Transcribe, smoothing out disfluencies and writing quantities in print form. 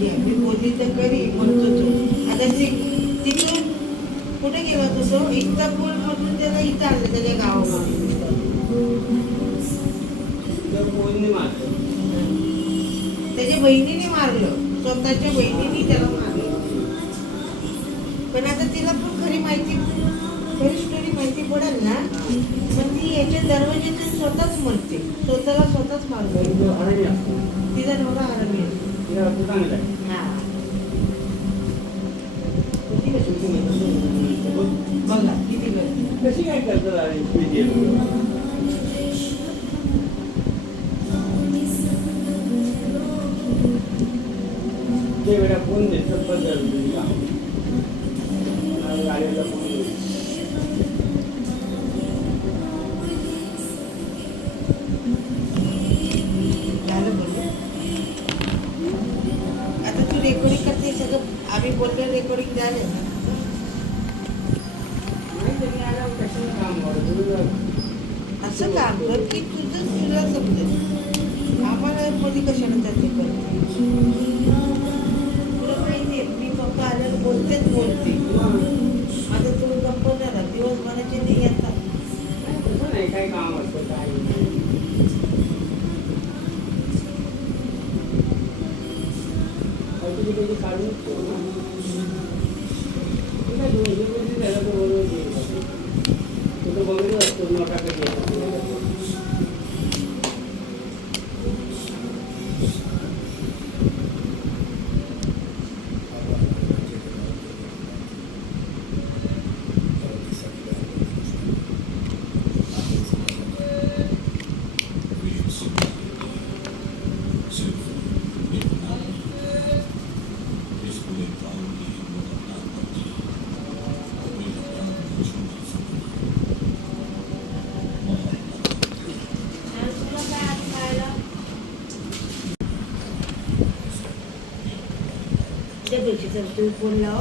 मी बोलली तर करी म्हणतो तो. आता तिथून कुठे गेला तो इंदापूर मधून त्याला इथं आणलं त्याच्या गावामध्ये. त्याच्या बहिणीने मारलं, स्वतःच्या बहिणीने त्याला मारलं. पण आता तिला पण खरी स्टोरी माहिती पडेल ना, पण ती याच्या दरवाज्यातून स्वतःच मरते, स्वतःला स्वतःच मारलं. तिचा नवरा आरमी हा बघा किती कशी काय करतात. वेळा फोन देतात गाडीला फोन आता तू रेकॉर्डिंग करते सगळं आम्ही बोललो रेकॉर्डिंग झालं. असं काम कर की तुला समजेल. आम्हाला मध्ये कशाला जाते करते तुला माहिती आहे. मी पप्पा आल्यावर बोलते. आता तुला गप्प झाला दिवसभराचे नाही येतात. काय काम असतं काय काढून बघत असतो नोटा कधी त्या दिवशी जर तू फोन लाव